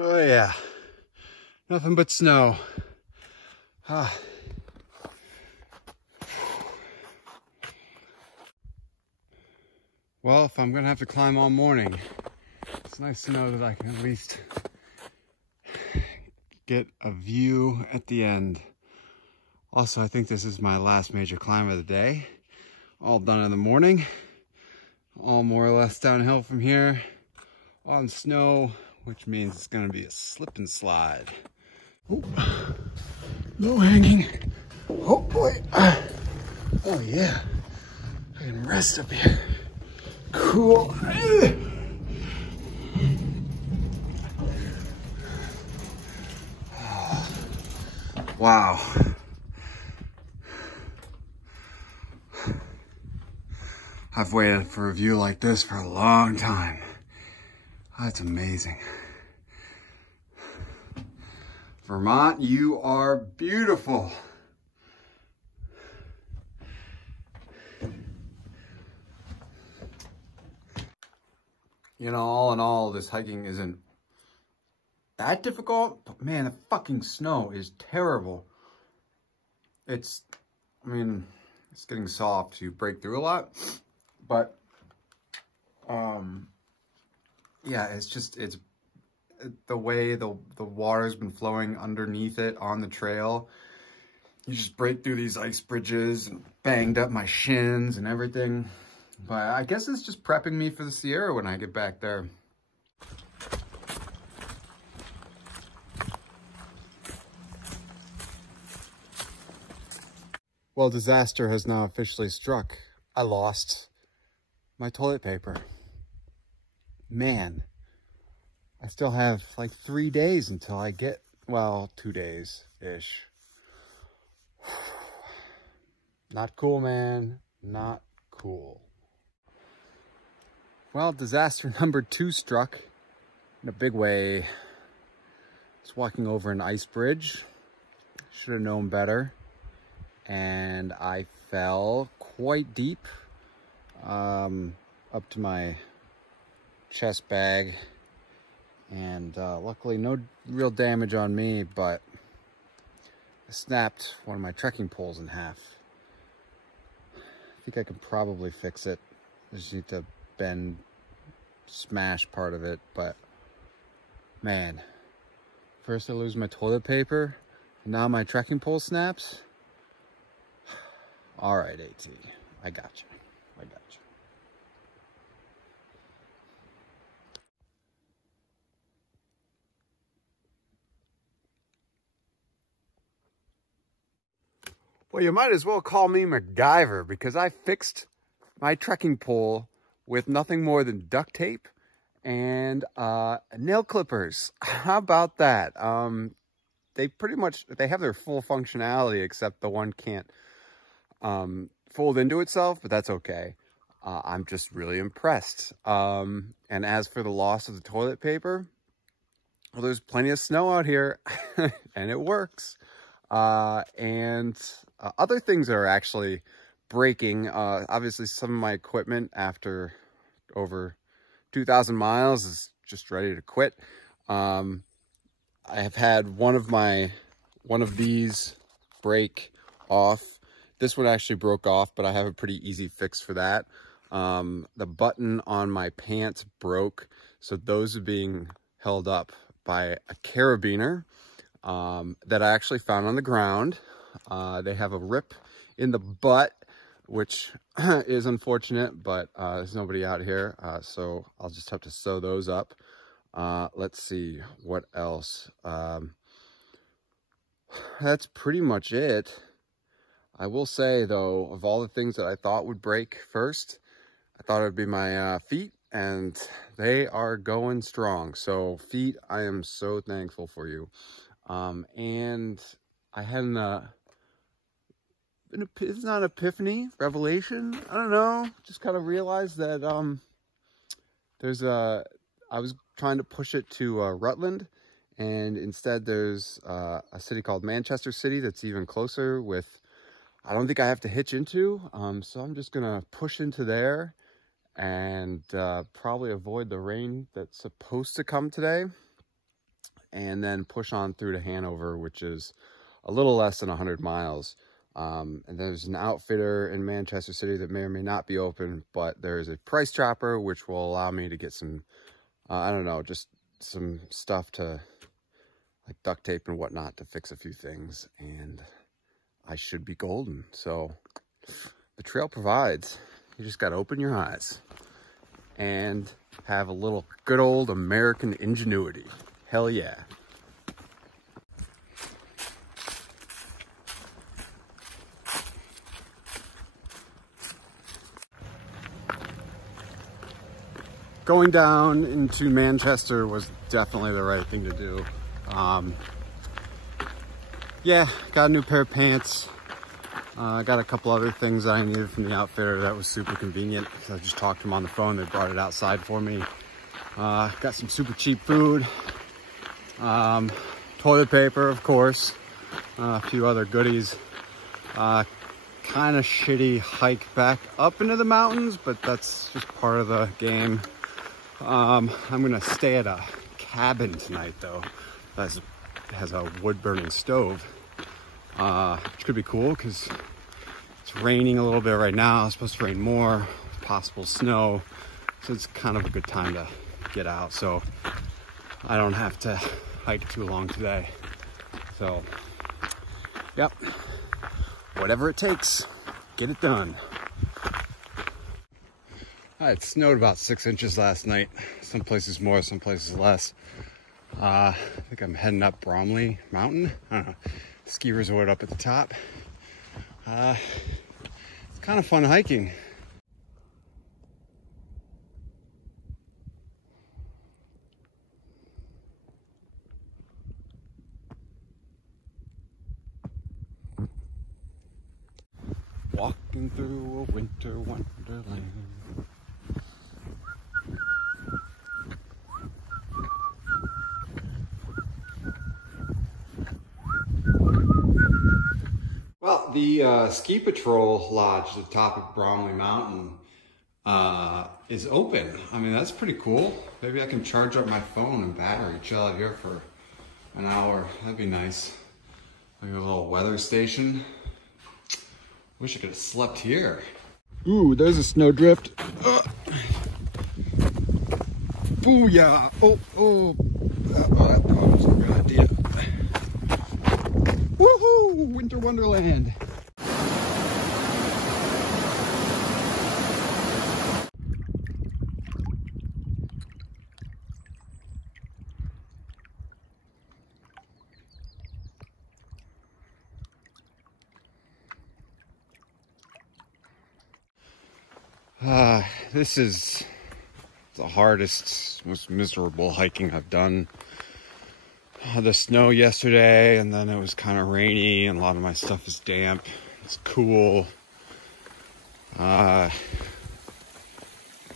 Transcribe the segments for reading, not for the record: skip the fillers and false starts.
Oh yeah, nothing but snow. Well, if I'm gonna have to climb all morning, it's nice to know that I can at least get a view at the end. Also, I think this is my last major climb of the day. All done in the morning. All more or less downhill from here on snow, which means it's gonna be a slip and slide. Oh, low hanging. Oh boy. Oh yeah. I can rest up here. Cool. Wow. I've waited for a view like this for a long time. That's amazing. Vermont, you are beautiful. You know, all in all, this hiking isn't that difficult, but man, the fucking snow is terrible. It's getting soft, so you break through a lot, but, yeah, it's the way the water's been flowing underneath it on the trail. You just break through these ice bridges and banged up my shins and everything. But I guess it's just prepping me for the Sierra when I get back there. Well, disaster has now officially struck. I lost my toilet paper. Man, I still have like 3 days until I get, well, 2 days-ish. Not cool, man. Not cool. Well, disaster number 2 struck in a big way. I was walking over an ice bridge. Should have known better. And I fell quite deep, up to my chest bag. And luckily no real damage on me, but I snapped one of my trekking poles in half. I think I can probably fix it. I just need to smash part of it, but man, first I lose my toilet paper, and now my trekking pole snaps. All right, AT, I got you. I got you. Well, you might as well call me MacGyver, because I fixed my trekking pole with nothing more than duct tape and nail clippers. How about that? They have their full functionality, except the one can't fold into itself, but that's okay. I'm just really impressed. And as for the loss of the toilet paper, well, there's plenty of snow out here and it works. And other things that are actually breaking, obviously some of my equipment after over 2,000 miles is just ready to quit. I have had one of these break off. This one actually broke off, but I have a pretty easy fix for that. The button on my pants broke, so those are being held up by a carabiner that I actually found on the ground. They have a rip in the butt, which is unfortunate, but there's nobody out here, so I'll just have to sew those up. Let's see, what else? That's pretty much it. I will say, though, of all the things that I thought would break first, I thought it would be my feet, and they are going strong. So feet, I am so thankful for you. And I had it's not epiphany, revelation, I don't know, just kind of realized that I was trying to push it to Rutland, and instead there's a city called Manchester City that's even closer with, I don't think I have to hitch into, so I'm just gonna push into there and probably avoid the rain that's supposed to come today. and then push on through to Hanover, which is a little less than 100 miles. And there's an outfitter in Manchester City that may or may not be open, but there's a price chopper, which will allow me to get some, I don't know, just some stuff to, like duct tape and whatnot, to fix a few things, and I should be golden. So the trail provides. You just got to open your eyes and have a little good old American ingenuity. Hell yeah. Going down into Manchester was definitely the right thing to do. Yeah, got a new pair of pants. Got a couple other things I needed from the outfitter that was super convenient. So I just talked to them on the phone. They brought it outside for me. Got some super cheap food. Toilet paper, of course. A few other goodies. Kind of shitty hike back up into the mountains, but that's just part of the game. I'm gonna stay at a cabin tonight though. That has a wood burning stove, which could be cool because it's raining a little bit right now. It's supposed to rain more, possible snow. So it's kind of a good time to get out. So I don't have to hike too long today. So, yep, whatever it takes, get it done. It snowed about 6 inches last night. Some places more, some places less. I think I'm heading up Bromley Mountain. I don't know, ski resort up at the top. It's kind of fun hiking. Walking through a winter wonderland. Well, the ski patrol lodge at the top of Bromley Mountain is open. I mean, that's pretty cool. Maybe I can charge up my phone and battery, chill out here for an hour. That'd be nice. Like a little weather station. Wish I could have slept here. Ooh, there's a snowdrift. Booyah! Oh, that was a good idea. Woohoo! Winter Wonderland. This is the hardest, most miserable hiking I've done. The snow yesterday, and then it was kind of rainy, and a lot of my stuff is damp. It's cool.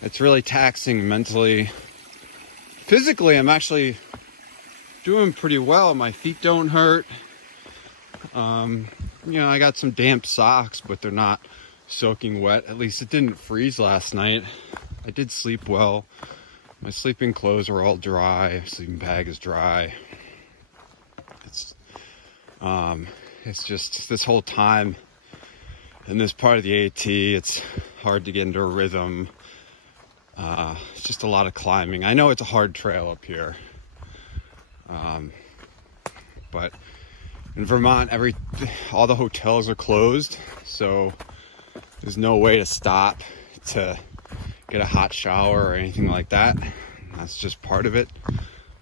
It's really taxing mentally. Physically, I'm actually doing pretty well. My feet don't hurt. You know, I got some damp socks, but they're not soaking wet. At least it didn't freeze last night. I did sleep well. My sleeping clothes are all dry. Sleeping bag is dry. It's just this whole time in this part of the AT, it's hard to get into a rhythm. It's just a lot of climbing. I know it's a hard trail up here. But in Vermont, all the hotels are closed, so there's no way to stop to get a hot shower or anything like that. That's just part of it.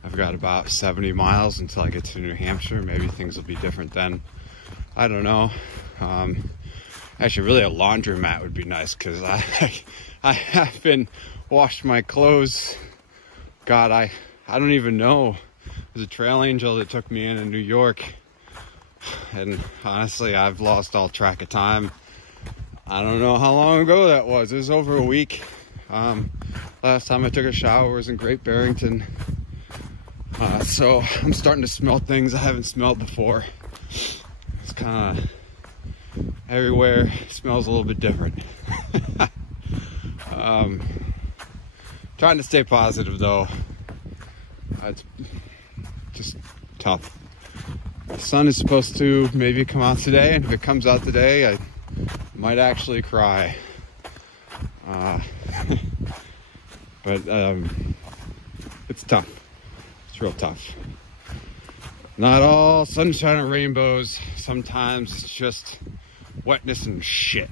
I've got about 70 miles until I get to New Hampshire. Maybe things will be different then. I don't know. Actually, really a laundromat would be nice, because I haven't washed my clothes. God, I don't even know. There's a trail angel that took me in New York, and honestly, I've lost all track of time. I don't know how long ago that was. It was over a week. Last time I took a shower was in Great Barrington. So I'm starting to smell things I haven't smelled before. It's kind of everywhere. It smells a little bit different. Trying to stay positive though. It's just tough. The sun is supposed to maybe come out today, and if it comes out today, I might actually cry. But it's tough. It's real tough. Not all sunshine and rainbows. Sometimes it's just wetness and shit.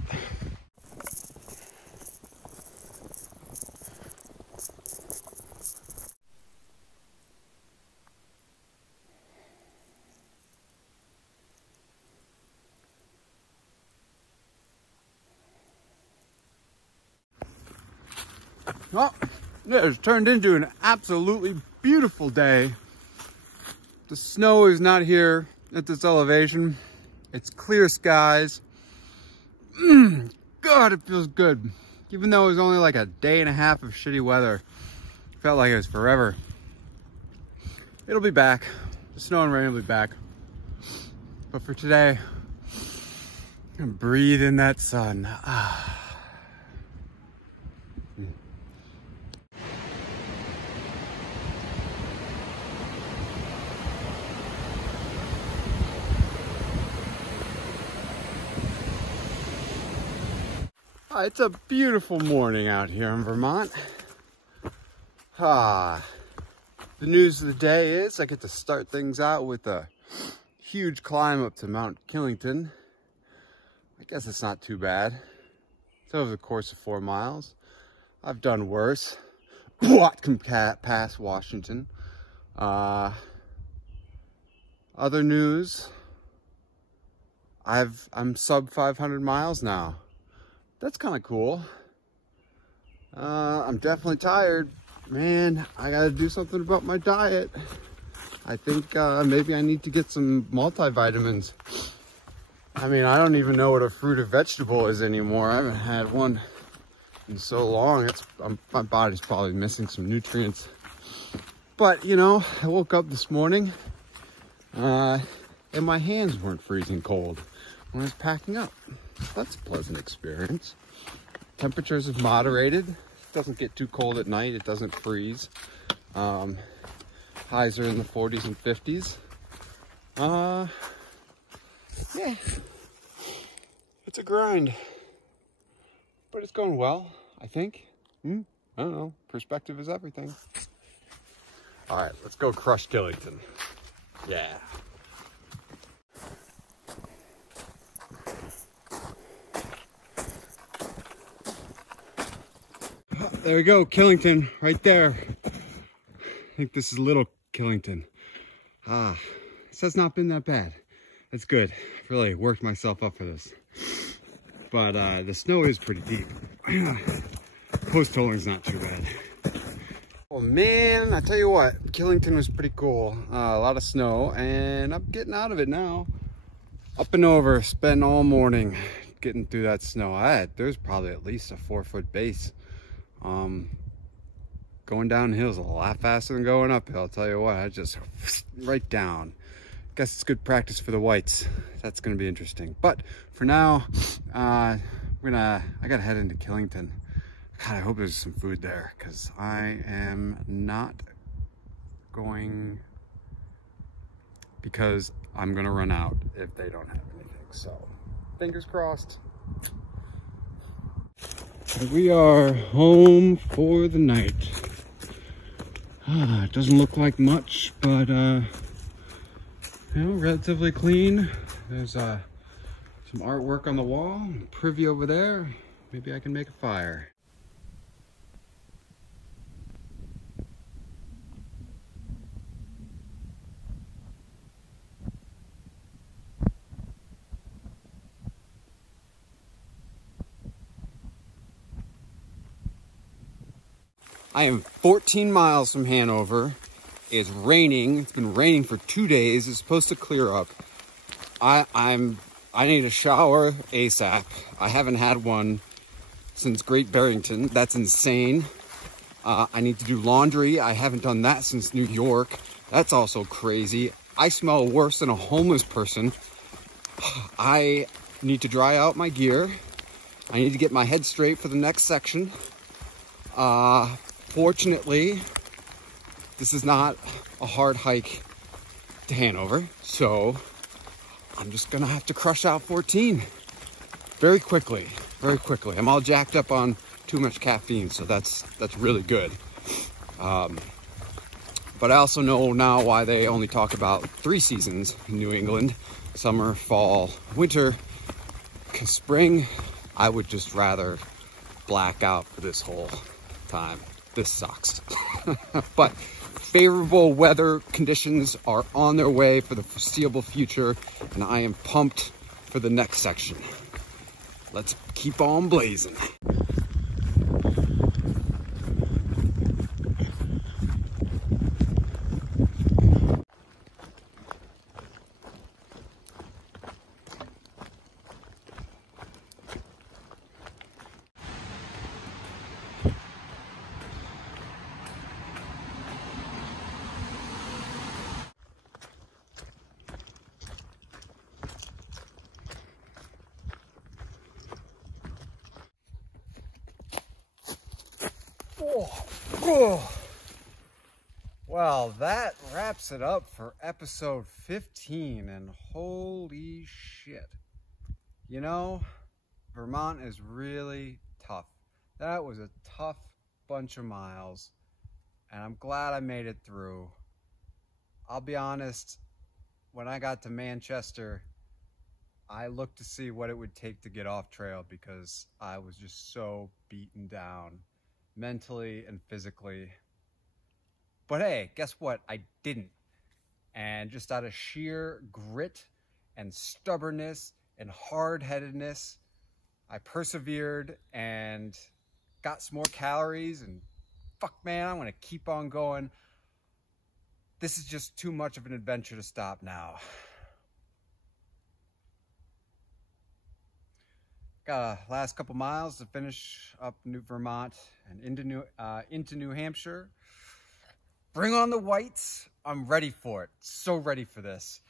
Well, it's turned into an absolutely beautiful day. The snow is not here at this elevation. It's clear skies. God, it feels good. Even though it was only like a day and a half of shitty weather, it felt like it was forever. It'll be back. The snow and rain will be back. But for today, I'm gonna breathe in that sun. It's a beautiful morning out here in Vermont. The news of the day is I get to start things out with a huge climb up to Mount Killington. I guess it's not too bad. It's over the course of 4 miles. I've done worse. Watcom Pass, Washington. Other news. I'm sub 500 miles now. That's kind of cool. I'm definitely tired. Man, I gotta do something about my diet. I think maybe I need to get some multivitamins. I mean, I don't even know what a fruit or vegetable is anymore. I haven't had one in so long. My body's probably missing some nutrients. But, you know, I woke up this morning and my hands weren't freezing cold when I was packing up. That's a pleasant experience. Temperatures have moderated. It doesn't get too cold at night. It doesn't freeze. Highs are in the 40s and 50s. Yeah. It's a grind. But it's going well, I think. I don't know. Perspective is everything. All right, let's go crush Killington. Yeah. There we go, Killington, right there. I think this is Little Killington. This has not been that bad. That's good. I've really worked myself up for this. But the snow is pretty deep. Post-toling's not too bad. Oh man, I tell you what, Killington was pretty cool. A lot of snow, and I'm getting out of it now. Up and over, spent all morning getting through that snow. There's probably at least a 4-foot base. Going downhill is a lot faster than going uphill. I'll tell you what, I just right down. Guess it's good practice for the whites. That's gonna be interesting. But for now, I gotta head into Killington. God, I hope there's some food there, because I am not going, because I'm gonna run out if they don't have anything. So fingers crossed. We are home for the night. It doesn't look like much, but you know, relatively clean. There's some artwork on the wall, privy over there. Maybe I can make a fire. I am 14 miles from Hanover. It's raining. It's been raining for 2 days. It's supposed to clear up. I need a shower ASAP. I haven't had one since Great Barrington. That's insane. I need to do laundry. I haven't done that since New York. That's also crazy. I smell worse than a homeless person. I need to dry out my gear. I need to get my head straight for the next section. Fortunately, this is not a hard hike to Hanover, so I'm just gonna have to crush out 14 very quickly, very quickly. I'm all jacked up on too much caffeine, so that's really good. But I also know now why they only talk about 3 seasons in New England: summer, fall, winter. 'Cause spring, I would just rather black out for this whole time. This sucks. But favorable weather conditions are on their way for the foreseeable future, and I am pumped for the next section. Let's keep on blazing. Well, that wraps it up for episode 15, and holy shit. You know, Vermont is really tough. That was a tough bunch of miles, and I'm glad I made it through. I'll be honest, when I got to Manchester, I looked to see what it would take to get off trail because I was just so beaten down mentally and physically. But hey, guess what? I didn't. And just out of sheer grit and stubbornness and hard-headedness, I persevered and got some more calories, and fuck man, I'm gonna keep on going. This is just too much of an adventure to stop now. Got a last couple miles to finish up New Vermont and into New Hampshire. Bring on the whites. I'm ready for it. So ready for this.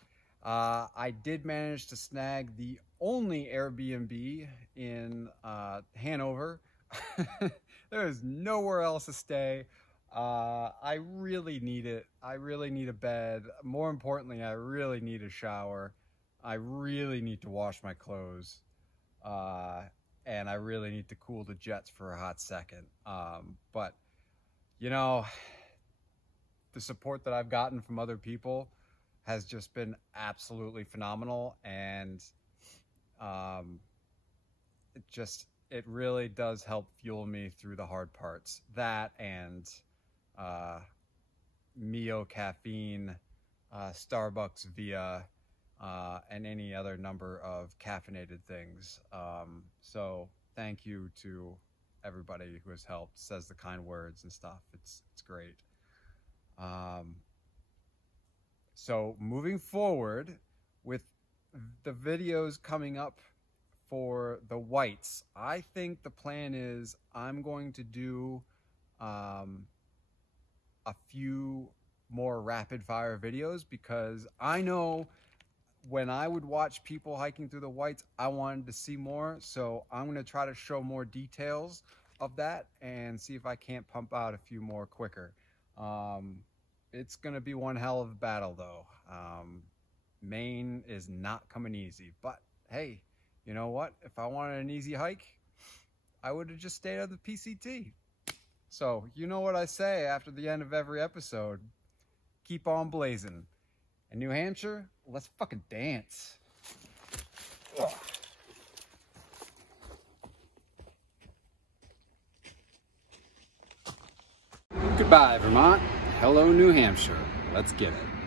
I did manage to snag the only Airbnb in Hanover. There is nowhere else to stay. I really need it. I really need a bed. More importantly, I really need a shower. I really need to wash my clothes. And I really need to cool the jets for a hot second. But, you know, the support that I've gotten from other people has just been absolutely phenomenal, and it really does help fuel me through the hard parts. That and Mio caffeine, Starbucks via, and any other number of caffeinated things. So thank you to everybody who has helped, says the kind words and stuff. It's great. So moving forward with the videos coming up for the whites, I think the plan is I'm going to do a few more rapid fire videos, because I know when I would watch people hiking through the whites, I wanted to see more. So I'm going to try to show more details of that and see if I can't pump out a few more quicker. It's going to be one hell of a battle though. Maine is not coming easy, but hey, you know what? If I wanted an easy hike, I would have just stayed on the PCT. So you know what I say after the end of every episode, keep on blazing. In New Hampshire, let's fucking dance. Ugh. Goodbye, Vermont. Hello, New Hampshire. Let's get it.